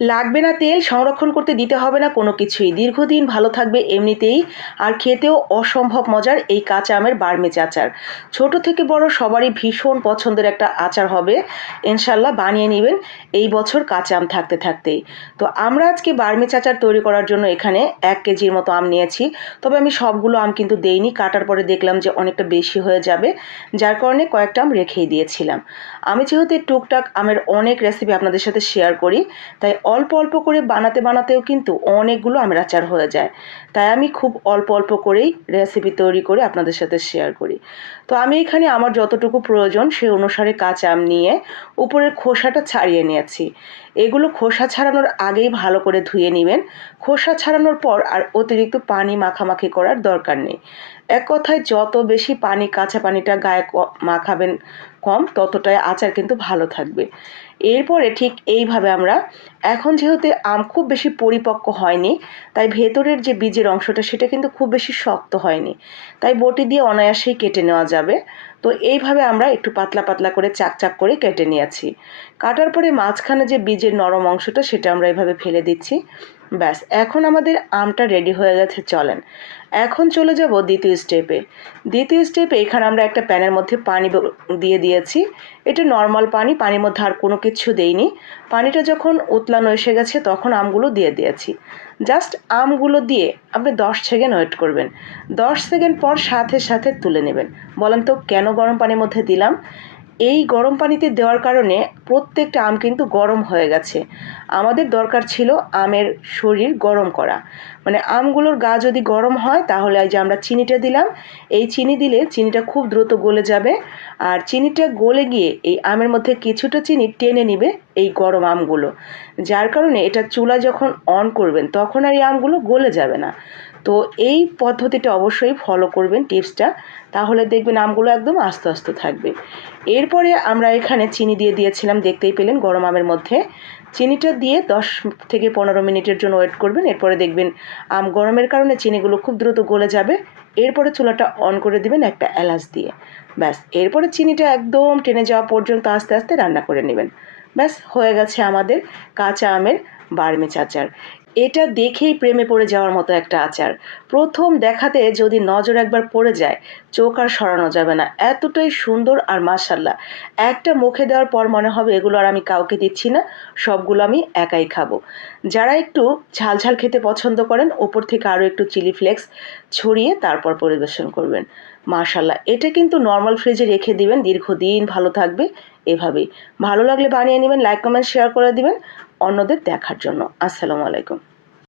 লাগবে না তেল, সংরক্ষণ করতে দিতে হবে না কোনো কিছুই। দীর্ঘদিন ভালো থাকবে এমনিতেই, আর খেতেও অসম্ভব মজার এই কাঁচা আমের বার্মিজ আচার ছোট থেকে বড় সবারই ভীষণ পছন্দের একটা আচার হবে। ইনশাল্লাহ বানিয়ে নেবেন এই বছর কাঁচা আম থাকতে থাকতেই। তো আমরা আজকে বার্মিজ আচার তৈরি করার জন্য এখানে এক কেজির মতো আম নিয়েছি। তবে আমি সবগুলো আম কিন্তু দেইনি, কাটার পরে দেখলাম যে অনেকটা বেশি হয়ে যাবে, যার কারণে কয়েকটা আম রেখেই দিয়েছিলাম। আমি যেহেতু টুকটাক আমের অনেক রেসিপি আপনাদের সাথে শেয়ার করি, তাই অল্প অল্প করে বানাতে বানাতেও কিন্তু অনেকগুলো আমের আচার হয়ে যায়। তাই আমি খুব অল্প অল্প করেই রেসিপি তৈরি করে আপনাদের সাথে শেয়ার করি। তো আমি এখানে আমার যতটুকু প্রয়োজন সেই অনুসারে কাঁচা আম নিয়ে উপরের খোসাটা ছাড়িয়ে নিয়েছি। এগুলো খোসা ছাড়ানোর আগেই ভালো করে ধুয়ে নেবেন। খোসা ছাড়ানোর পর আর অতিরিক্ত পানি মাখামাখি করার দরকার নেই। এক কথায় যত বেশি পানি, কাঁচা পানিটা গায়ে মাখাবেন কম, ততটাই আচার কিন্তু ভালো থাকবে। এরপরে ঠিক এইভাবে আমরা, এখন যেহেতু আম খুব বেশি পরিপক্ক হয়নি, তাই ভেতরের যে বীজের অংশটা সেটা কিন্তু খুব বেশি শক্ত হয়নি। তাই বটি দিয়ে অনায়াসেই কেটে নেওয়া যাবে। তো এইভাবে আমরা একটু পাতলা পাতলা করে চাক চাক করে কেটে নিয়েছি। কাটার পরে মাঝখানে যে বীজের নরম অংশটা সেটা আমরা এভাবে ফেলে দিচ্ছি। ব্যাস, এখন আমাদের আমটা রেডি হয়ে গেছে, চলেন। এখন চলে যাব দ্বিতীয় স্টেপে দ্বিতীয় স্টেপে এখানে আমরা একটা প্যানের মধ্যে পানি দিয়ে দিয়েছি। এটা নর্মাল পানি, পানির মধ্যে আর কোনো কিছু দেইনি। পানিটা যখন উতলানো এসে গেছে, তখন আমগুলো দিয়ে দিয়েছি। জাস্ট আমগুলো দিয়ে আপনি দশ সেকেন্ড ওয়েট করবেন। দশ সেকেন্ড পর সাথে সাথে তুলে নেবেন। বলেন তো, কেন গরম পানির মধ্যে দিলাম? এই গরম পানিতে দেওয়ার কারণে প্রত্যেকটা আম কিন্তু গরম হয়ে গেছে। আমাদের দরকার ছিল আমের শরীর গরম করা। মানে আমগুলোর গা যদি গরম হয়, তাহলে এই যে আমরা চিনিটা দিলাম, এই চিনি দিলে চিনিটা খুব দ্রুত গলে যাবে। আর চিনিটা গলে গিয়ে এই আমের মধ্যে কিছুটা চিনি টেনে নিবে এই গরম আমগুলো। যার কারণে এটা চুলা যখন অন করবেন, তখন আর এই আমগুলো গলে যাবে না। তো এই পদ্ধতিটা অবশ্যই ফলো করবেন টিপসটা তাহলে দেখবেন আমগুলো একদম আস্তে আস্তে থাকবে। এরপরে আমরা এখানে চিনি দিয়ে দিয়েছিলাম, দেখতেই পেলেন গরম আমের মধ্যে। চিনিটা দিয়ে দশ থেকে পনেরো মিনিটের জন্য ওয়েট করবেন। এরপরে দেখবেন আম গরমের কারণে চিনিগুলো খুব দ্রুত গলে যাবে। এরপরে চুলাটা অন করে দিবেন একটা এলাচ দিয়ে। ব্যাস, এরপরে চিনিটা একদম টেনে যাওয়া পর্যন্ত আস্তে আস্তে রান্না করে নেবেন। ব্যাস, হয়ে গেছে আমাদের কাঁচা আমের বার্মিচ আচার এটা দেখেই প্রেমে পড়ে যাওয়ার মতো একটা আচার। প্রথম দেখাতে যদি নজর একবার পড়ে যায়, চোখ আর সরানো যাবে না। এতটাই সুন্দর আর মাশাল্লাহ। একটা মুখে দেওয়ার পর মনে হবে এগুলো আর আমি কাউকে দিচ্ছি না, সবগুলো আমি একাই খাব। যারা একটু ঝাল ঝাল খেতে পছন্দ করেন, ওপর থেকে আরও একটু চিলি ফ্লেক্স ছড়িয়ে তারপর পরিবেশন করবেন। মাশাল্লাহ, এটা কিন্তু নর্মাল ফ্রিজে রেখে দিবেন, দীর্ঘদিন ভালো থাকবে। এভাবেই। ভালো লাগলে বানিয়ে নেবেন লাইক কমেন্ট শেয়ার করে দিবেন। অন্যদের দেখার জন্য। আসসালামু আলাইকুম।